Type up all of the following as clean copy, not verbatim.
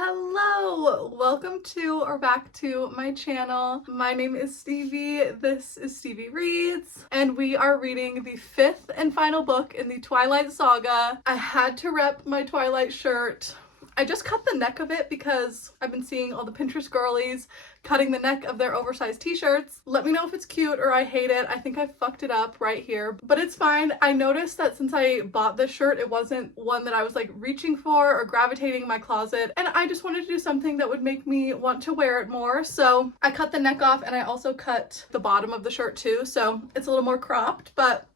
Hello! Welcome to or back to my channel. My name is Stevie, this is Stevie Reads, and we are reading the fifth and final book in the Twilight saga. I had to rep my Twilight shirt. I just cut the neck of it because I've been seeing all the Pinterest girlies cutting the neck of their oversized t-shirts. Let me know if it's cute or I hate it. I think I fucked it up right here, but it's fine. I noticed that since I bought this shirt, it wasn't one that I was like reaching for or gravitating in my closet, and I just wanted to do something that would make me want to wear it more. So I cut the neck off and I also cut the bottom of the shirt too, so it's a little more cropped. But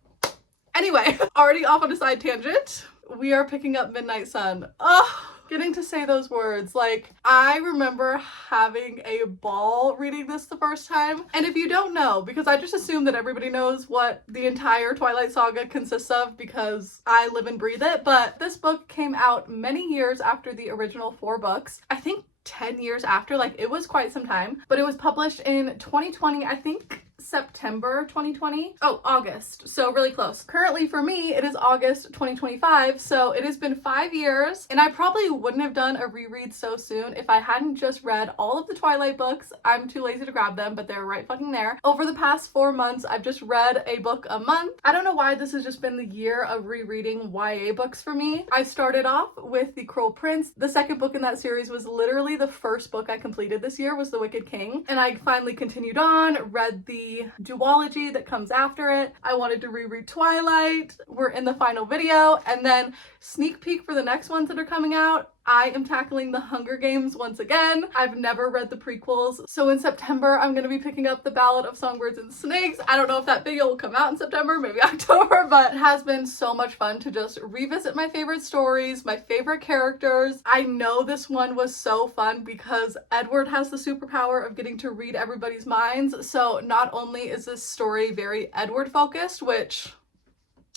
anyway, already off on a side tangent. We are picking up Midnight Sun. Oh, getting to say those words. Like, I remember having a ball reading this the first time. And if you don't know, because I just assume that everybody knows what the entire Twilight saga consists of because I live and breathe it, but this book came out many years after the original 4 books. I think 10 years after, like it was quite some time, but it was published in 2020, I think September 2020. Oh, August. So really close. Currently for me, it is August 2025. So it has been 5 years, and I probably wouldn't have done a reread so soon if I hadn't just read all of the Twilight books. I'm too lazy to grab them, but they're right fucking there. Over the past 4 months, I've just read a book a month. I don't know why this has just been the year of rereading YA books for me. I started off with The Cruel Prince. The second book in that series was literally the first book I completed this year, was The Wicked King. And I finally continued on, read the duology that comes after it. I wanted to reread Twilight. We're in the final video, and then sneak peek for the next ones that are coming out. I am tackling the Hunger Games once again. I've never read the prequels, so in September I'm going to be picking up the Ballad of Songbirds and Snakes. I don't know if that video will come out in September, maybe October, but it has been so much fun to just revisit my favorite stories, my favorite characters. I know this one was so fun because Edward has the superpower of getting to read everybody's minds, so not only is this story very Edward focused, which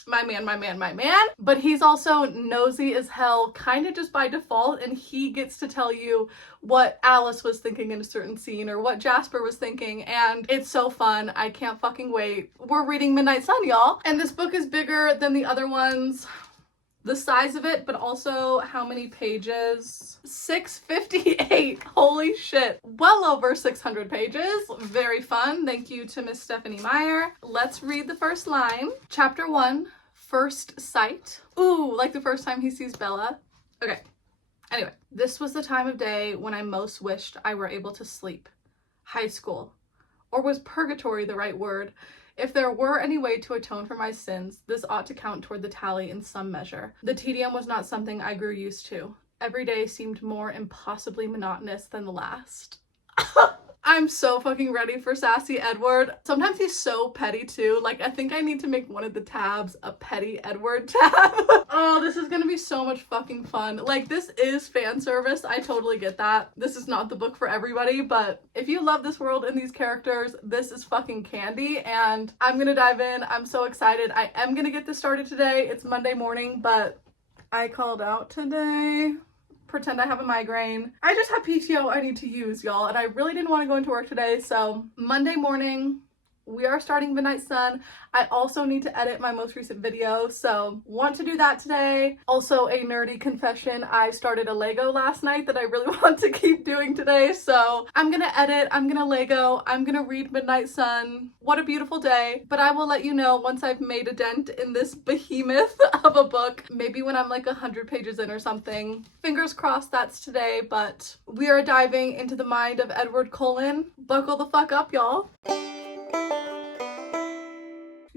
my man, but he's also nosy as hell, kind of just by default, and he gets to tell you what Alice was thinking in a certain scene or what Jasper was thinking, and it's so fun. I can't fucking wait. We're reading Midnight Sun, y'all, and this book is bigger than the other ones. The size of it, but also how many pages? 658. Holy shit. Well over 600 pages. Very fun. Thank you to Miss Stephanie Meyer. Let's read the first line. Chapter 1, First Sight. Ooh, like the first time he sees Bella. Okay. Anyway, this was the time of day when I most wished I were able to sleep. High school. Or was purgatory the right word? If there were any way to atone for my sins, this ought to count toward the tally in some measure. The tedium was not something I grew used to. Every day seemed more impossibly monotonous than the last. I'm so fucking ready for sassy Edward. Sometimes he's so petty too. Like, I think I need to make one of the tabs a petty Edward tab. Oh, this is gonna be so much fucking fun. Like, this is fan service. I totally get that. This is not the book for everybody, but if you love this world and these characters, this is fucking candy, and I'm gonna dive in. I'm so excited. I am gonna get this started today. It's Monday morning, but I called out today. Pretend I have a migraine. I just have PTO I need to use, y'all, and I really didn't want to go into work today, so Monday morning, we are starting Midnight Sun. I also need to edit my most recent video, so want to do that today. Also, a nerdy confession, I started a Lego last night that I really want to keep doing today, so I'm gonna edit, I'm gonna Lego, I'm gonna read Midnight Sun. What a beautiful day. But I will let you know once I've made a dent in this behemoth of a book, maybe when I'm like 100 pages in or something. Fingers crossed that's today, but we are diving into the mind of Edward Cullen. Buckle the fuck up, y'all.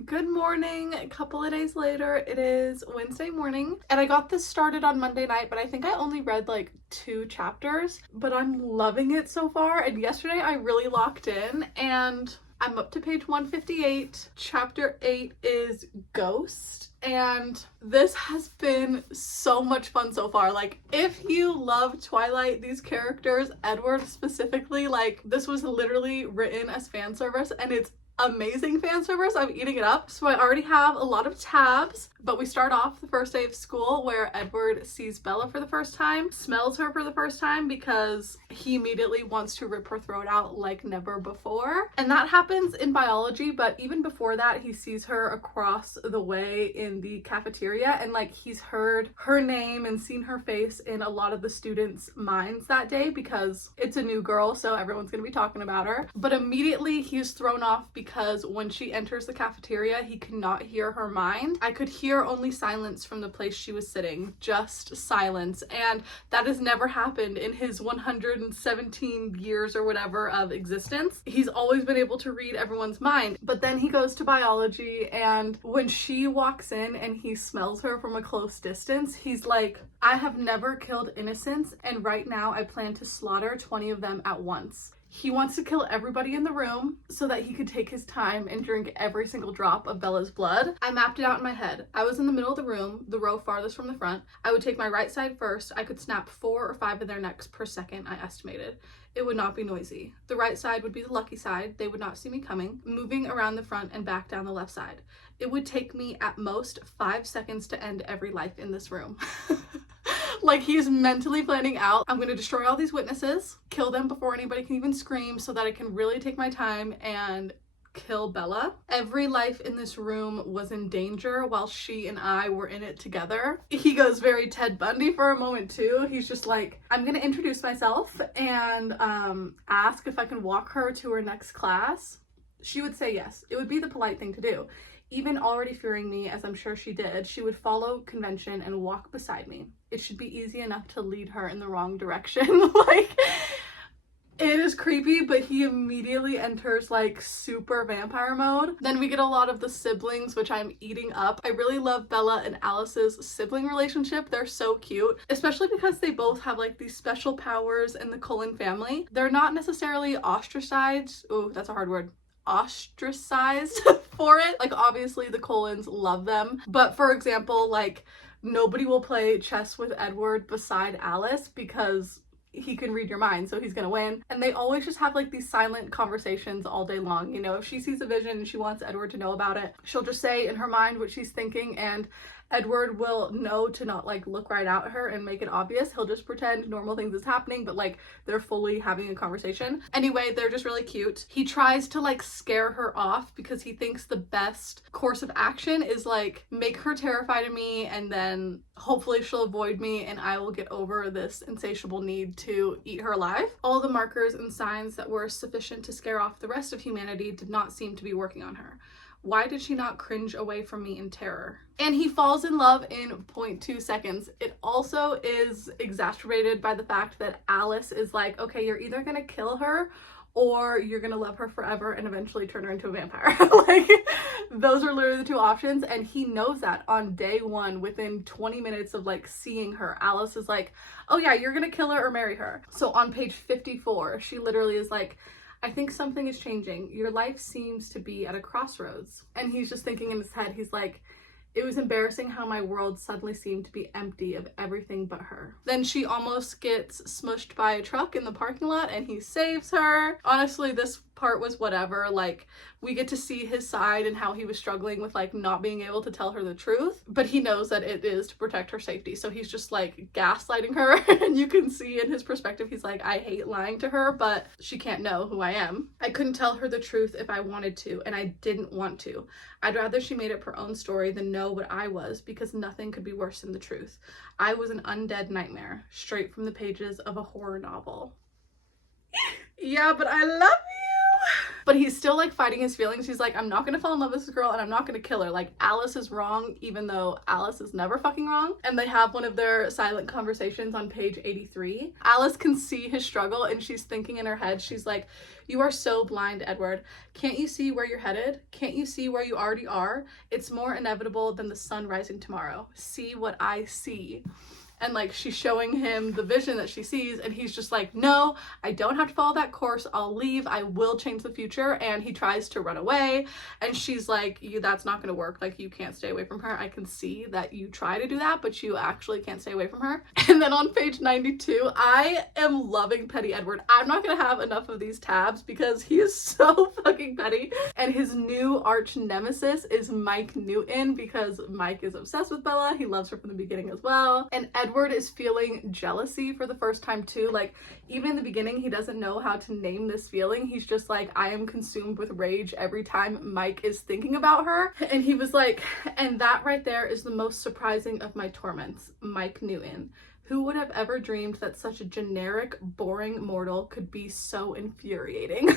Good morning. A couple of days later, it is Wednesday morning, and I got this started on Monday night, but I think I only read like 2 chapters, but I'm loving it so far. And yesterday I really locked in, and I'm up to page 158. Chapter 8 is Ghost, and this has been so much fun so far. Like, if you love Twilight, these characters, Edward specifically, like, this was literally written as fan service, and it's amazing fan service. I'm eating it up. So I already have a lot of tabs, but we start off the first day of school where Edward sees Bella for the first time, smells her for the first time because he immediately wants to rip her throat out like never before. And that happens in biology, but even before that, he sees her across the way in the cafeteria, and like he's heard her name and seen her face in a lot of the students' minds that day because it's a new girl, so everyone's gonna be talking about her. But immediately he's thrown off because when she enters the cafeteria, he cannot hear her mind. I could hear only silence from the place she was sitting, just silence. And that has never happened in his 117 years or whatever of existence. He's always been able to read everyone's mind. But then he goes to biology, and when she walks in and he smells her from a close distance, he's like, I have never killed innocents, and right now I plan to slaughter 20 of them at once. He wants to kill everybody in the room so that he could take his time and drink every single drop of Bella's blood. I mapped it out in my head. I was in the middle of the room, the row farthest from the front. I would take my right side first. I could snap 4 or 5 of their necks per second, I estimated. It would not be noisy. The right side would be the lucky side. They would not see me coming. Moving around the front and back down the left side. It would take me at most 5 seconds to end every life in this room. Like, he's mentally planning out, I'm going to destroy all these witnesses, kill them before anybody can even scream so that I can really take my time and kill Bella. Every life in this room was in danger while she and I were in it together. He goes very Ted Bundy for a moment too. He's just like, I'm going to introduce myself and ask if I can walk her to her next class. She would say yes. It would be the polite thing to do. Even already fearing me, as I'm sure she did, she would follow convention and walk beside me. It should be easy enough to lead her in the wrong direction. Like, it is creepy, but he immediately enters like super vampire mode. Then we get a lot of the siblings, which I'm eating up. I really love Bella and Alice's sibling relationship. They're so cute, especially because they both have like these special powers in the Cullen family. They're not necessarily ostracized. Oh, that's a hard word. Ostracized for it. Like, obviously the Cullens love them, but for example, like, nobody will play chess with Edward beside Alice because he can read your mind, so he's gonna win. And they always just have like these silent conversations all day long. You know, if she sees a vision and she wants Edward to know about it, she'll just say in her mind what she's thinking, and Edward will know to not like look right at her and make it obvious. He'll just pretend normal things is happening, but like they're fully having a conversation. Anyway, they're just really cute. He tries to like scare her off because he thinks the best course of action is like make her terrified of me, and then hopefully she'll avoid me and I will get over this insatiable need to eat her alive. All the markers and signs that were sufficient to scare off the rest of humanity did not seem to be working on her. Why did she not cringe away from me in terror? And he falls in love in 0.2 seconds. It also is exacerbated by the fact that Alice is like, okay, you're either gonna kill her or you're gonna love her forever and eventually turn her into a vampire. Like, those are literally the two options, and he knows that on day 1. Within 20 minutes of like seeing her, Alice is like, oh yeah, you're gonna kill her or marry her. So on page 54, she literally is like, I think something is changing. Your life seems to be at a crossroads. And he's just thinking in his head, he's like, it was embarrassing how my world suddenly seemed to be empty of everything but her. Then she almost gets smushed by a truck in the parking lot and he saves her. Honestly, this part was whatever. Like, we get to see his side and how he was struggling with like not being able to tell her the truth, but he knows that it is to protect her safety, so he's just like gaslighting her. And you can see in his perspective, he's like, I hate lying to her, but she can't know who I am. I couldn't tell her the truth if I wanted to, and I didn't want to. I'd rather she made up her own story than know what I was, because nothing could be worse than the truth. I was an undead nightmare, straight from the pages of a horror novel. Yeah, but I love you. But he's still like fighting his feelings. He's like, I'm not gonna fall in love with this girl and I'm not gonna kill her. Like, Alice is wrong, even though Alice is never fucking wrong. And they have one of their silent conversations on page 83. Alice can see his struggle and she's thinking in her head, she's like, you are so blind, Edward. Can't you see where you're headed? Can't you see where you already are? It's more inevitable than the sun rising tomorrow. See what I see. and like she's showing him the vision that she sees, and he's just like, no, I don't have to follow that course, I'll leave, I will change the future. And he tries to run away, and she's like, that's not gonna work, like you can't stay away from her, I can see that you try to do that, but you actually can't stay away from her. And then on page 92, I am loving petty Edward. I'm not gonna have enough of these tabs because he is so fucking petty. And his new arch nemesis is Mike Newton, because Mike is obsessed with Bella, he loves her from the beginning as well. And Edward is feeling jealousy for the first time too. Like, even in the beginning, he doesn't know how to name this feeling. He's just like, I am consumed with rage every time Mike is thinking about her. And he was like, and that right there is the most surprising of my torments, Mike Newton. Who would have ever dreamed that such a generic, boring mortal could be so infuriating?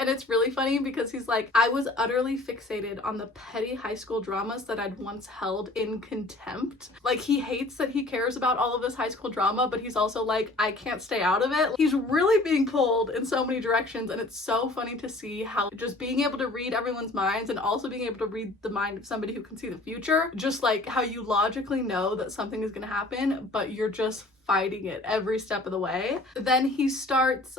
And it's really funny because he's like, I was utterly fixated on the petty high school dramas that I'd once held in contempt. Like, he hates that he cares about all of this high school drama, but he's also like, I can't stay out of it. He's really being pulled in so many directions, and it's so funny to see how just being able to read everyone's minds and also being able to read the mind of somebody who can see the future, just like how you logically know that something is going to happen, but you're just fighting it every step of the way. Then he starts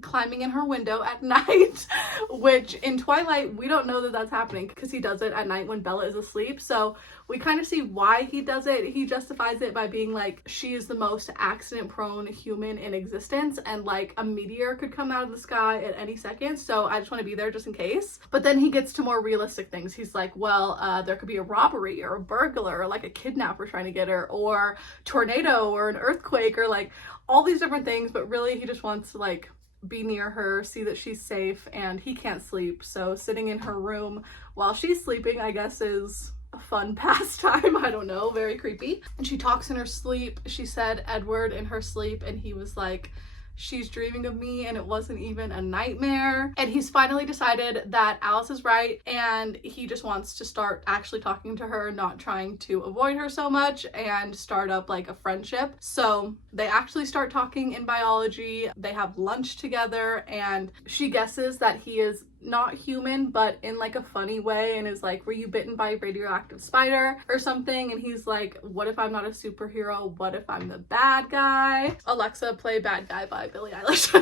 climbing in her window at night, which in Twilight we don't know that that's happening because he does it at night when Bella is asleep. So we kind of see why he does it. He justifies it by being like, she is the most accident prone human in existence, and like a meteor could come out of the sky at any second, so I just want to be there just in case. But then he gets to more realistic things. He's like, well, there could be a robbery or a burglar or like a kidnapper trying to get her, or tornado or an earthquake, or like all these different things, but really he just wants to like be near her, see that she's safe, and he can't sleep, so sitting in her room while she's sleeping, I guess, is a fun pastime. I don't know, very creepy. And she talks in her sleep. She said Edward in her sleep, and he was like, she's dreaming of me and it wasn't even a nightmare. And he's finally decided that Alice is right, and he just wants to start actually talking to her, not trying to avoid her so much, and start up like a friendship. So they actually start talking in biology. They have lunch together, and she guesses that he is not human, but in like a funny way, and is like, were you bitten by a radioactive spider or something? And he's like, what if I'm not a superhero? What if I'm the bad guy? Alexa, play Bad Guy by Billie Eilish.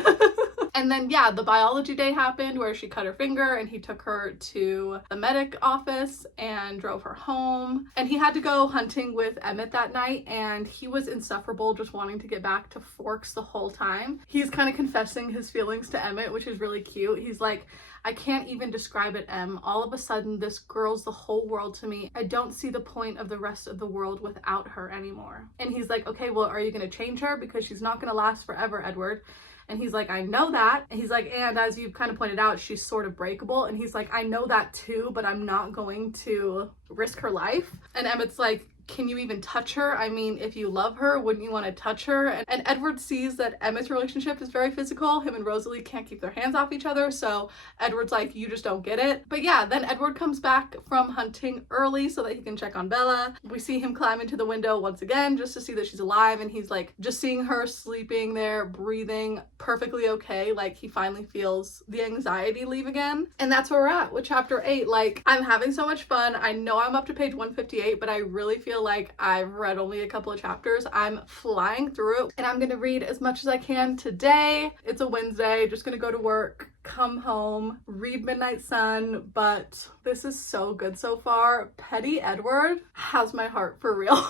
And then, yeah, the biology day happened where she cut her finger, and he took her to the medic office and drove her home. And he had to go hunting with Emmett that night, and he was insufferable, just wanting to get back to Forks the whole time. He's kind of confessing his feelings to Emmett, which is really cute. He's like, I can't even describe it, Em. All of a sudden, this girl's the whole world to me. I don't see the point of the rest of the world without her anymore. And he's like, okay, well, are you going to change her? Because she's not going to last forever, Edward. And he's like, I know that. And he's like, and as you've kind of pointed out, she's sort of breakable. And he's like, I know that too, but I'm not going to risk her life. And Emmett's like, can you even touch her? I mean, if you love her, wouldn't you want to touch her? And Edward sees that Emmett's relationship is very physical. Him and Rosalie can't keep their hands off each other, so Edward's like, you just don't get it. But yeah, then Edward comes back from hunting early so that he can check on Bella. We see him climb into the window once again just to see that she's alive, and he's like, just seeing her sleeping there, breathing perfectly okay, like he finally feels the anxiety leave again. And that's where we're at with chapter 8. Like, I'm having so much fun. I know I'm up to page 158, but I really feel like I've read only a couple of chapters. I'm flying through it, and I'm gonna read as much as I can today. It's a Wednesday, just gonna go to work, come home, read Midnight Sun, but this is so good so far. Petty Edward has my heart for real.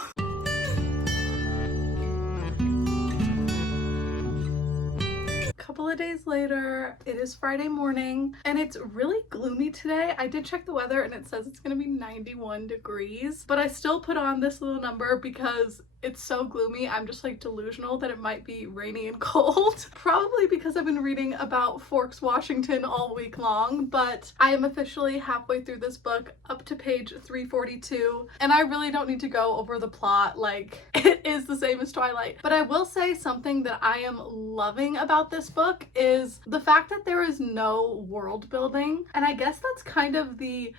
Couple of days later, it is Friday morning, and it's really gloomy today. I did check the weather, and it says it's gonna be 91 degrees, but I still put on this little number because it's so gloomy. I'm just like delusional that it might be rainy and cold. Probably because I've been reading about Forks, Washington all week long, but I am officially halfway through this book, up to page 342, and I really don't need to go over the plot. Like, it is the same as Twilight. But I will say something that I am loving about this book is the fact that there is no world building, and I guess that's kind of the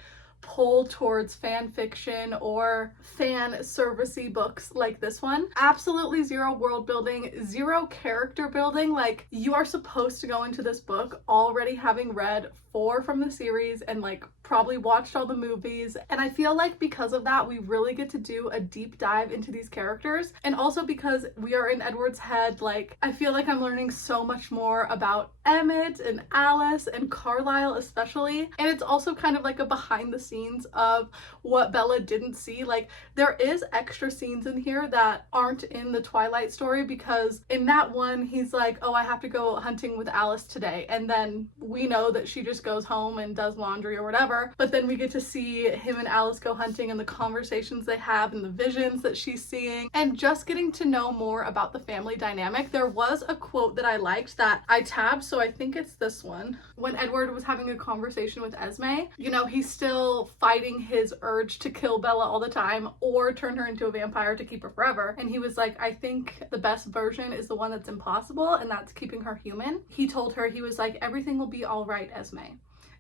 pull towards fan fiction or fan servicey books like this one. Absolutely zero world building, zero character building. Like, you are supposed to go into this book already having read 4 from the series and like probably watched all the movies, and I feel like because of that we really get to do a deep dive into these characters. And also because we are in Edward's head, like I feel like I'm learning so much more about Emmett and Alice and Carlisle especially. And it's also kind of like a behind the scenes of what Bella didn't see. Like, there is extra scenes in here that aren't in the Twilight story, because in that one he's like, oh, I have to go hunting with Alice today, and then we know that she just goes home and does laundry or whatever. But then we get to see him and Alice go hunting and the conversations they have and the visions that she's seeing, and just getting to know more about the family dynamic. There was a quote that I liked that I tabbed, so I think it's this one. When Edward was having a conversation with Esme, you know, he's still fighting his urge to kill Bella all the time or turn her into a vampire to keep her forever. And he was like, I think the best version is the one that's impossible, and that's keeping her human. He told her, he was like, everything will be all right, Esme.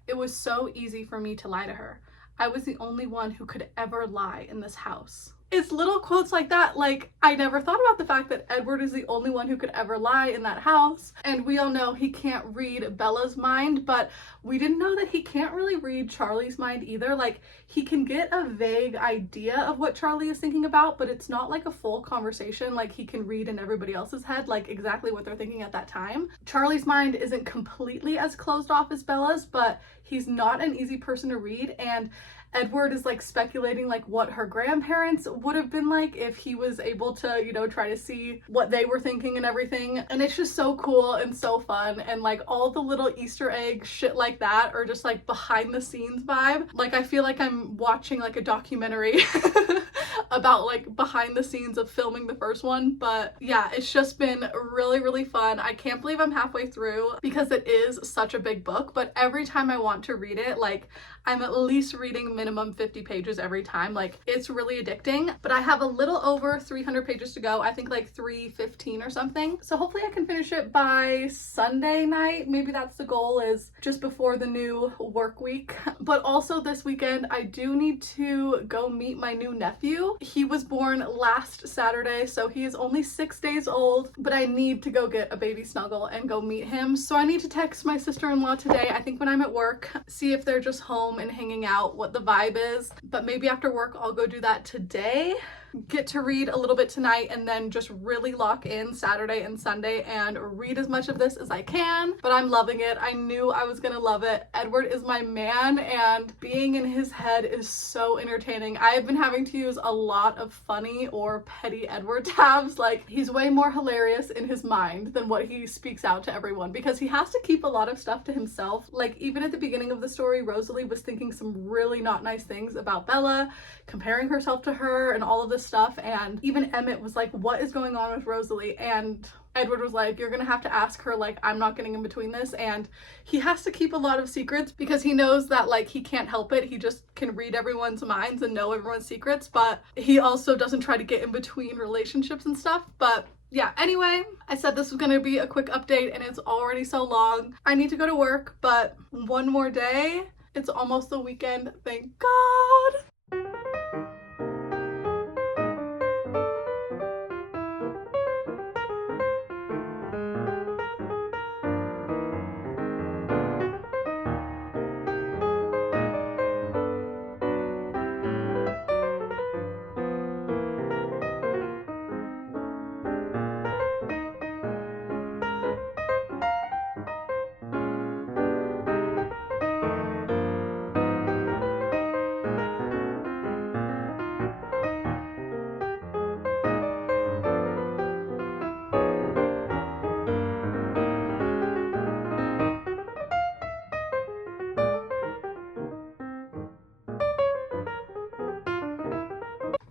It was so easy for me to lie to her. I was the only one who could ever lie in this house. It's little quotes like that. Like, I never thought about the fact that Edward is the only one who could ever lie in that house. And we all know he can't read Bella's mind, but we didn't know that he can't really read Charlie's mind either. Like, he can get a vague idea of what Charlie is thinking about, but it's not like a full conversation like he can read in everybody else's head, like exactly what they're thinking at that time. Charlie's mind isn't completely as closed off as Bella's, but he's not an easy person to read. And Edward is like speculating like what her grandparents would have been like if he was able to, you know, try to see what they were thinking and everything. And it's just so cool and so fun, and like all the little Easter egg shit like that, or just like behind the scenes vibe. Like, I feel like I'm watching like a documentary about like behind the scenes of filming the first one. But yeah, it's just been really fun. I can't believe I'm halfway through because it is such a big book, but every time I want to read it, like I'm at least reading minimum 50 pages every time. Like, it's really addicting. But I have a little over 300 pages to go. I think like 315 or something. So hopefully I can finish it by Sunday night. Maybe that's the goal, is just before the new work week. But also this weekend I do need to go meet my new nephew. He was born last Saturday, so he is only 6 days old, but I need to go get a baby snuggle and go meet him. So I need to text my sister-in-law today, I think when I'm at work, see if they're just home and hanging out, what the vibe is. But maybe after work I'll go do that today, get to read a little bit tonight, and then just really lock in Saturday and Sunday and read as much of this as I can. But I'm loving it. I knew I was gonna love it. Edward is my man, and being in his head is so entertaining. I have been having to use a lot of funny or petty Edward tabs. Like, he's way more hilarious in his mind than what he speaks out to everyone, because he has to keep a lot of stuff to himself. Like, even at the beginning of the story, Rosalie was thinking some really not nice things about Bella, comparing herself to her and all of this stuff. And even Emmett was like, what is going on with Rosalie? And Edward was like, you're gonna have to ask her, like, I'm not getting in between this. And he has to keep a lot of secrets because he knows that, like, he can't help it. He just can read everyone's minds and know everyone's secrets, but he also doesn't try to get in between relationships and stuff. But yeah, anyway, I said this was gonna be a quick update and it's already so long. I need to go to work, but one more day. It's almost the weekend, thank God.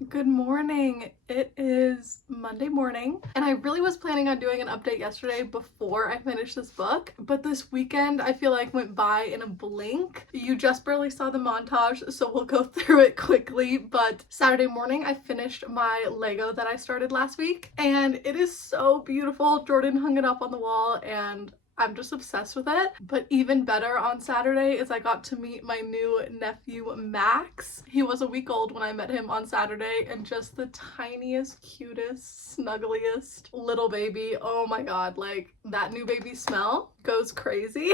Good morning. It is Monday morning, and I really was planning on doing an update yesterday before I finished this book, but this weekend I feel like went by in a blink. You just barely saw the montage, so we'll go through it quickly. But Saturday morning I finished my Lego that I started last week, and it is so beautiful. Jordan hung it up on the wall and I'm just obsessed with it. But even better on Saturday is I got to meet my new nephew, Max. He was a week old when I met him on Saturday, and just the tiniest, cutest, snuggliest little baby. Oh my god, like that new baby smell goes crazy.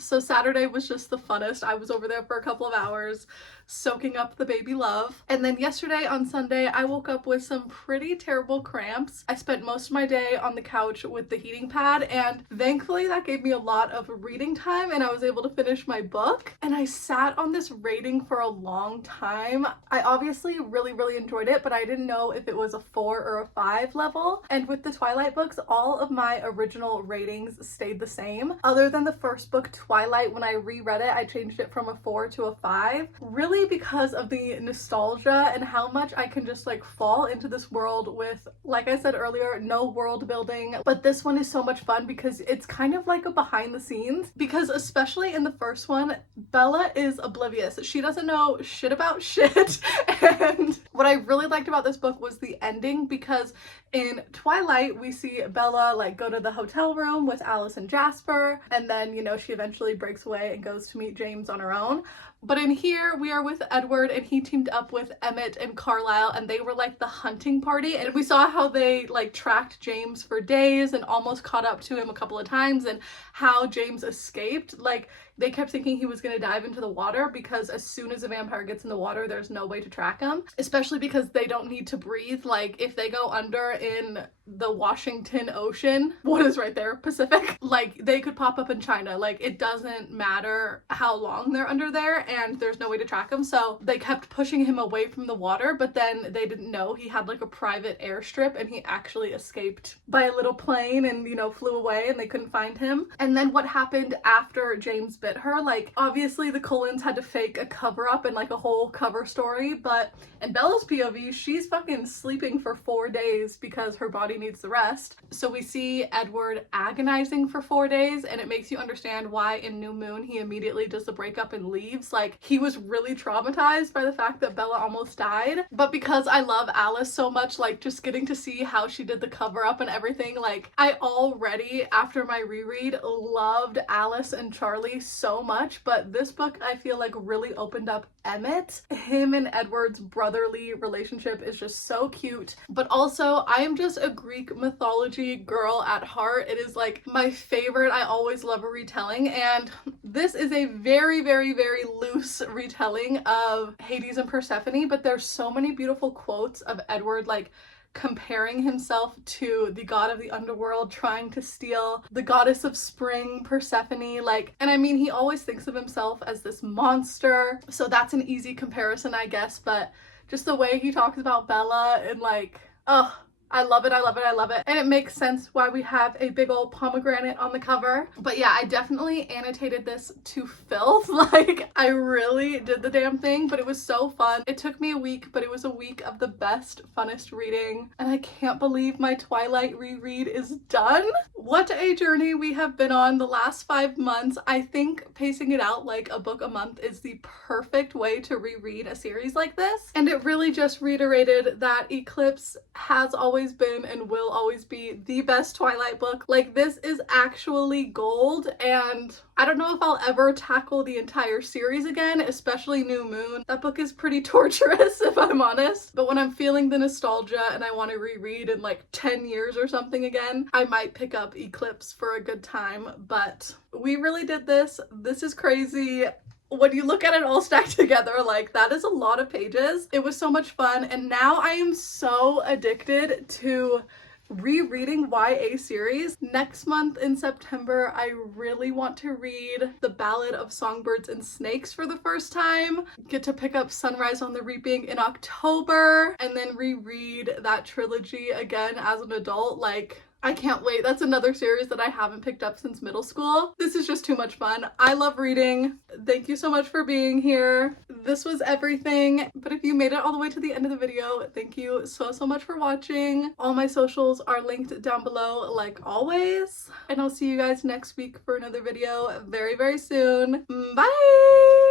So Saturday was just the funnest. I was over there for a couple of hours soaking up the baby love. And then yesterday on Sunday, I woke up with some pretty terrible cramps. I spent most of my day on the couch with the heating pad, and thankfully that gave me a lot of reading time and I was able to finish my book. And I sat on this rating for a long time. I obviously really enjoyed it, but I didn't know if it was a 4 or a 5 level. And with the Twilight books, all of my original ratings stayed the same. Other than the first book, Twilight, when I reread it, I changed it from a 4 to a 5. Really because of the nostalgia and how much I can just like fall into this world with, like I said earlier, no world building. But this one is so much fun because it's kind of like a behind the scenes, because especially in the first one, Bella is oblivious. She doesn't know shit about shit. And what I really liked about this book was the ending, because in Twilight we see Bella like go to the hotel room with Alice and Jasper, and then, you know, she eventually breaks away and goes to meet James on her own. But in here, we are with Edward, and he teamed up with Emmett and Carlisle, and they were like the hunting party. And we saw how they like tracked James for days and almost caught up to him a couple of times, and how James escaped. Like, they kept thinking he was going to dive into the water, because as soon as a vampire gets in the water, there's no way to track him, especially because they don't need to breathe. Like, if they go under in the Washington Ocean, what is right there, Pacific, like they could pop up in China. Like, it doesn't matter how long they're under there, and there's no way to track him. So they kept pushing him away from the water, but then they didn't know he had like a private airstrip, and he actually escaped by a little plane and, you know, flew away, and they couldn't find him. And then what happened after James bit her, like obviously the Cullens had to fake a cover up and like a whole cover story, but in Bella's POV, she's fucking sleeping for 4 days because her body needs the rest. So we see Edward agonizing for 4 days, and it makes you understand why in New Moon he immediately does the breakup and leaves. Like, he was really traumatized by the fact that Bella almost died. But because I love Alice so much, like just getting to see how she did the cover up and everything, like I already after my reread loved Alice and Charlie so much, but this book I feel like really opened up Emmett. Him and Edward's brotherly relationship is just so cute. But also, I am just a Greek mythology girl at heart. It is like my favorite. I always love a retelling, and this is a very loose retelling of Hades and Persephone, but there's so many beautiful quotes of Edward like comparing himself to the god of the underworld, trying to steal the goddess of spring, Persephone. Like, and I mean, he always thinks of himself as this monster, so that's an easy comparison, I guess. But just the way he talks about Bella, and like, oh, I love it, I love it, I love it. And it makes sense why we have a big old pomegranate on the cover. But yeah, I definitely annotated this to filth. Like, I really did the damn thing, but it was so fun. It took me a week, but it was a week of the best, funnest reading. And I can't believe my Twilight reread is done. What a journey we have been on the last 5 months. I think pacing it out like a book a month is the perfect way to reread a series like this. And it really just reiterated that Eclipse has always been and will always be the best Twilight book. Like, this is actually gold, and I don't know if I'll ever tackle the entire series again, especially New Moon. That book is pretty torturous, if I'm honest. But when I'm feeling the nostalgia and I want to reread in like 10 years or something again, I might pick up Eclipse for a good time. But we really did this. This is crazy. When you look at it all stacked together, like, that is a lot of pages. It was so much fun, and now I am so addicted to rereading YA series. Next month in September, I really want to read The Ballad of Songbirds and Snakes for the first time, get to pick up Sunrise on the Reaping in October, and then reread that trilogy again as an adult. Like, I can't wait. That's another series that I haven't picked up since middle school. This is just too much fun. I love reading. Thank you so much for being here. This was everything. But if you made it all the way to the end of the video, thank you so much for watching. All my socials are linked down below like always. And I'll see you guys next week for another video very soon. Bye!